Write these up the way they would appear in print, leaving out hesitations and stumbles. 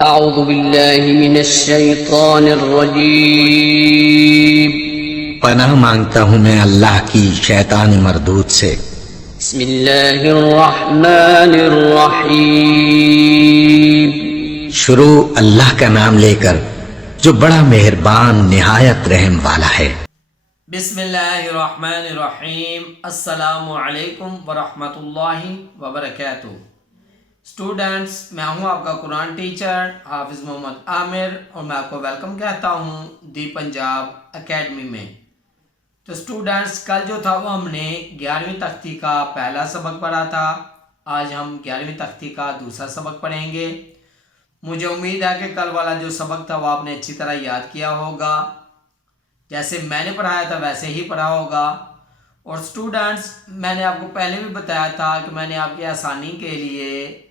अऊज़ु बिल्लाहि मिनश शैतानिर रजीम। पनाह मांगता हूँ मैं अल्लाह की शैतान मरदूद से। बिस्मिल्लाहिर रहमानिर रहीम। शुरू अल्लाह का नाम लेकर जो बड़ा मेहरबान निहायत रहम वाला है। बिस्मिल्लाहिर्रहमानिर्रहीम। अस्सलामु अलैकुम वरहमतुल्लाहि वबरकातुहू। स्टूडेंट्स, मैं हूं आपका कुरान टीचर हाफिज़ मोहम्मद आमिर और मैं आपको वेलकम कहता हूं दी पंजाब एकेडमी में। तो स्टूडेंट्स, कल जो था वो हमने 11वीं तख्ती का पहला सबक पढ़ा था। आज हम 11वीं तख्ती का दूसरा सबक पढ़ेंगे। मुझे उम्मीद है कि कल वाला जो सबक था वो आपने अच्छी तरह याद किया होगा, जैसे मैंने पढ़ाया था वैसे ही पढ़ा होगा। और स्टूडेंट्स, मैंने आपको पहले भी बताया था कि मैंने आपकी आसानी के लिए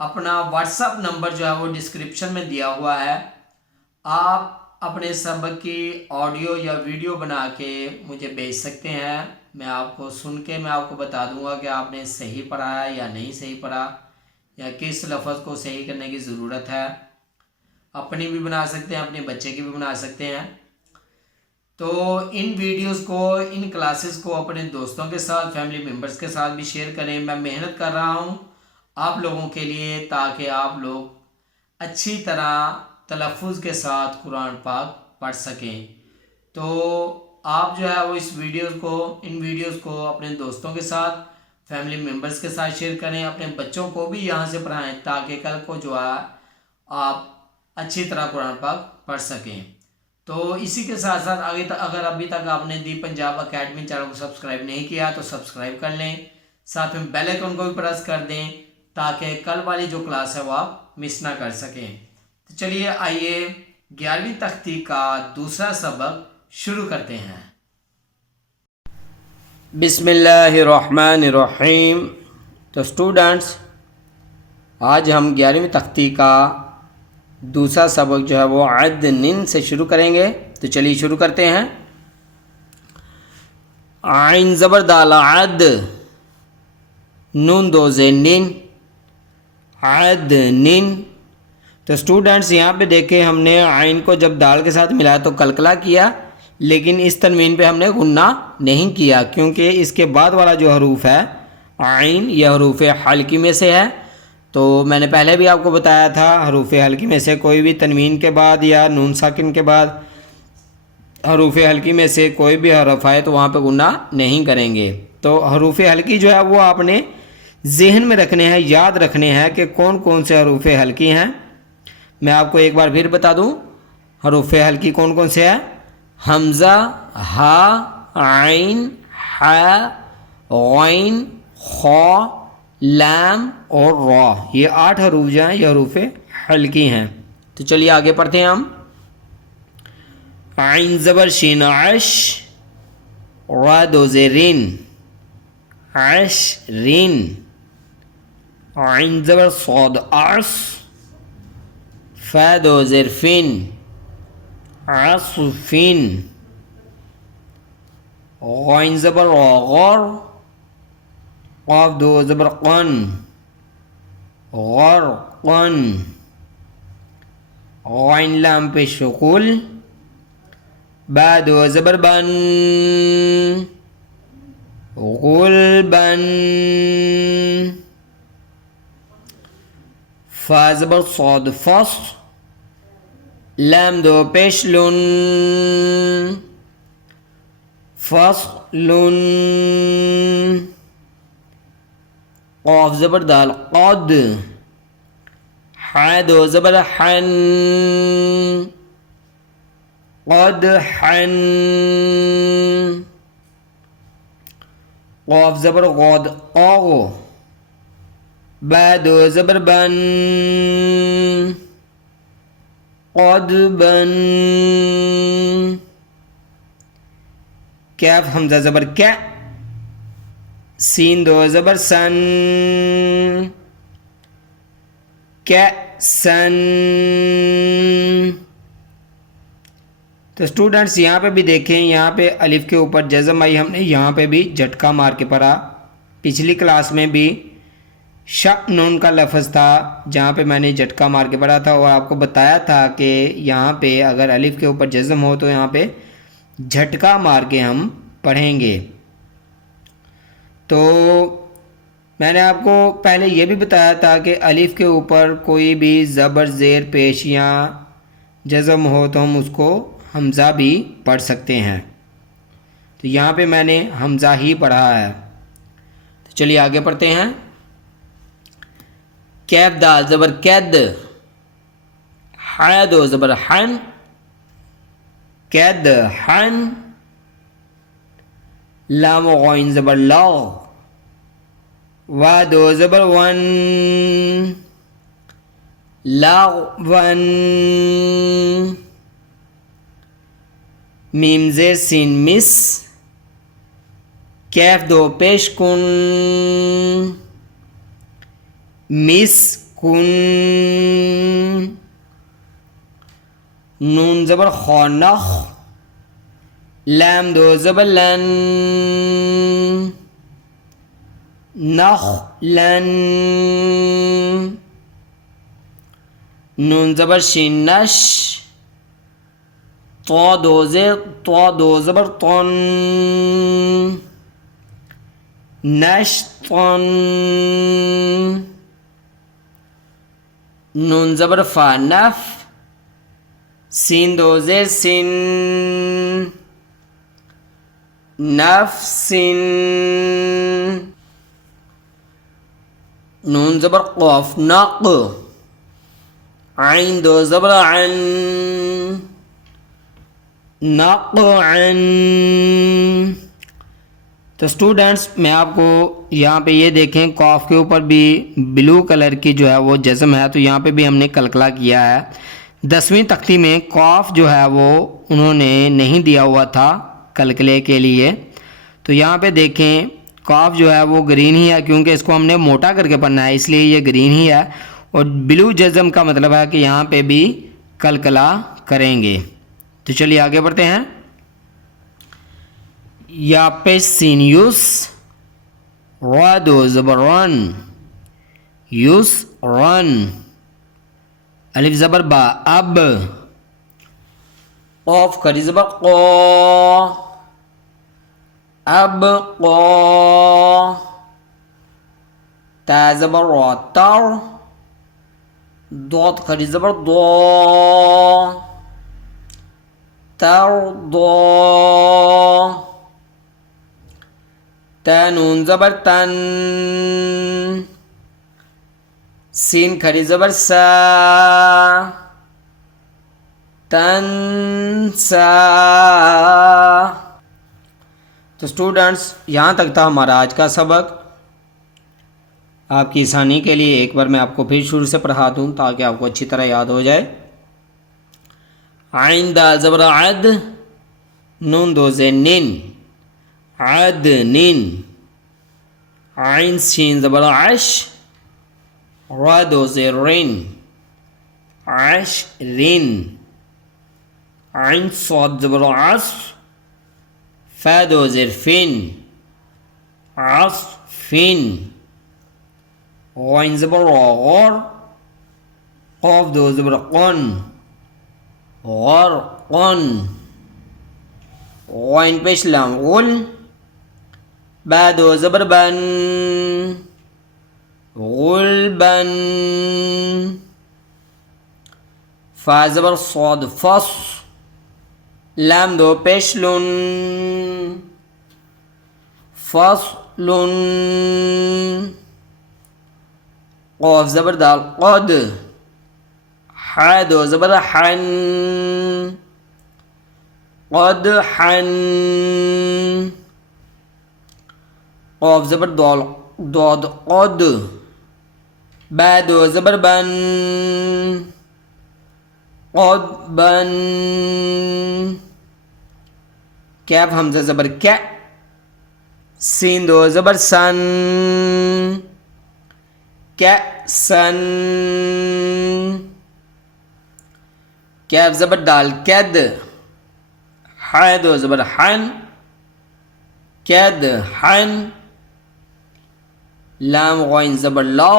अपना व्हाट्सएप नंबर जो है वो डिस्क्रिप्शन में दिया हुआ है। आप अपने सबक की ऑडियो या वीडियो बना के मुझे भेज सकते हैं। मैं आपको सुन के मैं आपको बता दूंगा कि आपने सही पढ़ा है या नहीं सही पढ़ा, या किस लफ्ज़ को सही करने की ज़रूरत है। अपनी भी बना सकते हैं, अपने बच्चे की भी बना सकते हैं। तो इन वीडियोस को, इन क्लासेस को अपने दोस्तों के साथ, फैमिली मेम्बर्स के साथ भी शेयर करें। मैं मेहनत कर रहा हूँ आप लोगों के लिए, ताकि आप लोग अच्छी तरह तलफ़ुज़ के साथ कुरान पाक पढ़ सकें। तो आप जो है वो इन वीडियोस को अपने दोस्तों के साथ, फैमिली मेम्बर्स के साथ शेयर करें। अपने बच्चों को भी यहाँ से पढ़ाएं ताकि कल को जो है आप अच्छी तरह कुरान पाक पढ़ सकें। तो इसी के साथ साथ आगे अगर अभी तक आपने दी पंजाब एकेडमी चैनल को सब्सक्राइब नहीं किया तो सब्सक्राइब कर लें, साथ में बेल आइकन को भी प्रेस कर दें ताकि कल वाली जो क्लास है वो आप मिस ना कर सकें। तो चलिए आइए 11वीं तख्ती का दूसरा सबक शुरू करते हैं। बिस्मिल्लाहिर्रहमानिर्रहीम। तो स्टूडेंट्स, आज हम 11वीं तख्ती का दूसरा सबक जो है वो अद निन से शुरू करेंगे। तो चलिए शुरू करते हैं। आइन ज़बर दाल अद, नून दो ज़े निन, अद निन। तो स्टूडेंट्स, यहाँ पे देखें, हमने आइन को जब दाल के साथ मिलाया तो कलकला किया, लेकिन इस तनवीन पे हमने गुन्ना नहीं किया, क्योंकि इसके बाद वाला जो हरूफ है आइन, यह हरूफ हल्की में से है। तो मैंने पहले भी आपको बताया था, हरूफ हल्की में से कोई भी तनवीन के बाद या नून साकिन के बाद हरूफ हल्की में से कोई भी हरफ आए तो वहाँ पे गुन्ना नहीं करेंगे। तो हरूफ हल्की जो है वो आपने जहन में रखने हैं, याद रखने हैं कि कौन कौन से हरूफ हल्की हैं। मैं आपको एक बार फिर बता दूँ हरूफ हल्की कौन कौन से हैं। हमज़ा, हा, आइन, हा, गैन, खा, लाम और रॉ, ये 8 हरूफ जो हैं ये हरूफ हल्की हैं। तो चलिए आगे पढ़ते हैं हम। आइन ज़बर शीन अश, रा दो ज़े रिन, अश रिन। आइन ज़बर सौद अर्स, फा दो ज़ेर फिन, असफिन। गैन ज़बर गौर, क़ाफ दो ज़बर क़न, ग़रक़न। गैन लाम पे शुकुल, बा दो ज़बर बन, गुलबन। फा ज़बर सौद फस, लाम दो पेश लुन, फस्लुन। क़ाफ ज़बर दाल क़द, हा दो ज़बर हन, क़दहन। क़ाफ ज़बर ग़द क़, बा दो ज़बर बन, क़दबन। कैफ हमज़ा ज़बर कै, सीन दो ज़बर सन, कैसन। तो स्टूडेंट्स, यहाँ पे भी देखें, यहाँ पे अलिफ के ऊपर जज़म आई, हमने यहाँ पे भी झटका मार के पढ़ा। पिछली क्लास में भी शअनुन का लफ्ज़ था जहाँ पे मैंने झटका मार के पढ़ा था और आपको बताया था कि यहाँ पे अगर अलिफ के ऊपर जज़म हो तो यहाँ पे झटका मार के हम पढ़ेंगे। तो मैंने आपको पहले ये भी बताया था कि अलिफ के ऊपर कोई भी ज़बर ज़ेर पेश या जज़म हो तो हम उसको हमज़ा भी पढ़ सकते हैं। तो यहाँ पे मैंने हमज़ा ही पढ़ा है। तो चलिए आगे पढ़ते हैं। कैफ दाल ज़बर कैद, हा दो ज़बर हन, कैद हन, लाम गौइन ज़बर लौ, वा दो ज़बर वन, लावन, मीम ज़ेर सीन मिस, कैफ दो पेश कुन, मिस कुन, नून ज़बर खौनख, लैम दो ज़बर लन, नख लन, नून ज़बर शीन नश, तो दो ज़बर तौन, नश तौन, नून ज़बर फा नफ, सीन दो ज़ेर सिन, नफ सिन, नून ज़बर क़ाफ नक़, आइन दो ज़बर अन, नक़अन। तो स्टूडेंट्स मैं आपको यहाँ पे ये देखें कॉफ के ऊपर भी ब्लू कलर की जो है वो जज़म है, तो यहाँ पे भी हमने कलकला किया है। 10वीं तख्ती में कॉफ जो है वो उन्होंने नहीं दिया हुआ था कलकले के लिए। तो यहाँ पे देखें कॉफ जो है वो ग्रीन ही है, क्योंकि इसको हमने मोटा करके पढ़ना है इसलिए ये ग्रीन ही है। और ब्लू जज़म का मतलब है कि यहाँ पे भी कलकला करेंगे। तो चलिए आगे बढ़ते हैं। या पेश सीन यूस, रा दो ज़बर रन, यूस रन, अलिफ ज़बर बा अब, क़ाफ खड़ी ज़बर क़ा, अब क़ा, ता ज़बर रा तर, दौत खड़ी ज़बर दो, तर दो, तनून ज़बर तन, सीन खड़ी ज़बर सा, तन सा। तो स्टूडेंट्स यहाँ तक था हमारा आज का सबक। आपकी आसानी के लिए एक बार मैं आपको फिर शुरू से पढ़ा दूँ ताकि आपको अच्छी तरह याद हो जाए। आइन दाल ज़बर अद, नून दो ज़ेर निन, अद निन, आइन शीन ज़बर अश, रा दो ज़ेर रिन, अश रिन, आइन सौद ज़बर अस, फा दो ज़ेर फिन, अस फिन, गौइन ज़बर गौर, क़ाफ दो ज़बर क़न, गौर क़न, गौइन पेश लाम गुल, बा दो ज़बर बन, गुलबन, फा ज़बर सौद फस, लाम दो पेश लुन, फसलुन, क़ाफ ज़बर दाल क़द, हा दो ज़बर हन, क़द हन, क़ाफ ज़बर दाल दौद क़द, बा दो ज़बर बन, क़द बन, कैफ हमज़ा ज़बर कै, सीन दो ज़बर सन, कैसन, कैफ ज़बर दाल कैद, हा दो ज़बर हन, कैद हन, लाम गॉइन ज़बर लौ,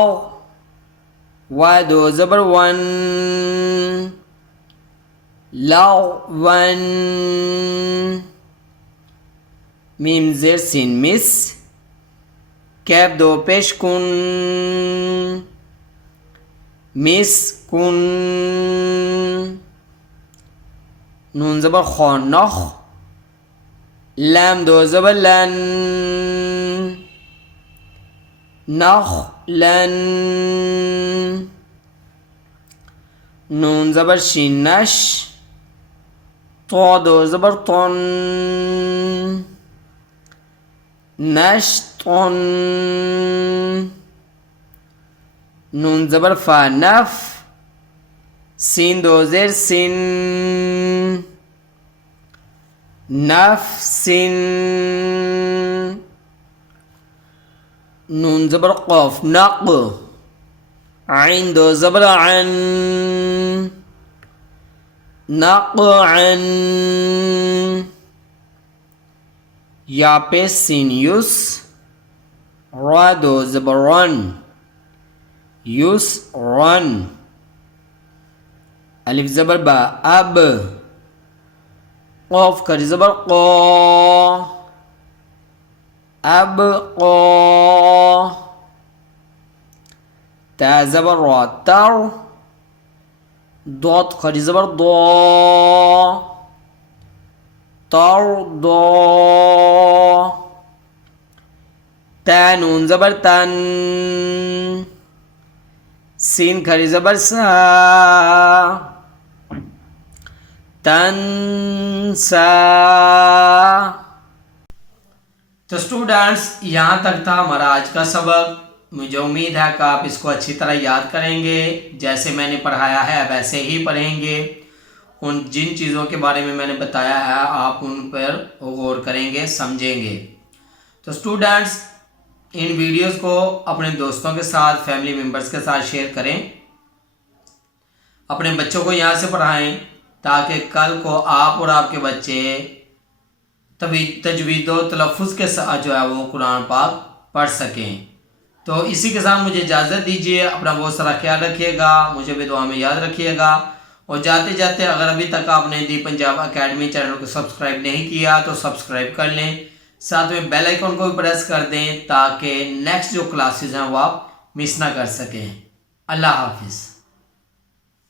वा दो ज़बर वन, लौ वन। मीम ज़ेर सिन मिस, कैफ दो पेश कुन, मिस कुन। नून ज़बर खौ नख, लाम दो ज़बर लन, नख लन। नून ज़बर शीन नश, तो दो ज़बर तौन, नश तौन। नून ज़बर फा नफ, सीन दो ज़ेर सिन, नफ सिन। नून ज़बर क़ाफ नक़, आइन दो ज़बर अन, नक़ अन। या पे सिन युस, रा दो ज़बर रन, युस रन। अलिफ ज़बर बा अब, क़ाफ करी ज़बर क़ा, अब क़ा। ता ज़बर रा तर, दौत करी ज़बर दौ, तर दौ। ता नून ज़बर तन, सीन खरी ज़बर सा, तंसा। तो स्टूडेंट्स, यहाँ तक था हमारा आज का सबक। मुझे उम्मीद है कि आप इसको अच्छी तरह याद करेंगे, जैसे मैंने पढ़ाया है वैसे ही पढ़ेंगे। उन जिन चीज़ों के बारे में मैंने बताया है आप उन पर गौर करेंगे, समझेंगे। तो स्टूडेंट्स, इन वीडियोस को अपने दोस्तों के साथ, फैमिली मेम्बर्स के साथ शेयर करें, अपने बच्चों को यहाँ से पढ़ाएं, ताकि कल को आप और आपके बच्चे तजवीद व तलफ़ुज़ के साथ जो है वो कुरान पाक पढ़ सकें। तो इसी के साथ मुझे इजाज़त दीजिए। अपना बहुत सारा ख्याल रखिएगा, मुझे भी दुआ में याद रखिएगा। और जाते जाते अगर अभी तक आपने दी पंजाब अकेडमी चैनल को सब्सक्राइब नहीं किया तो सब्सक्राइब कर लें, साथ में बेल आइकन को भी प्रेस कर दें, ताकि नेक्स्ट जो क्लासेस हैं वो आप मिस ना कर सकें। अल्लाह हाफिज़।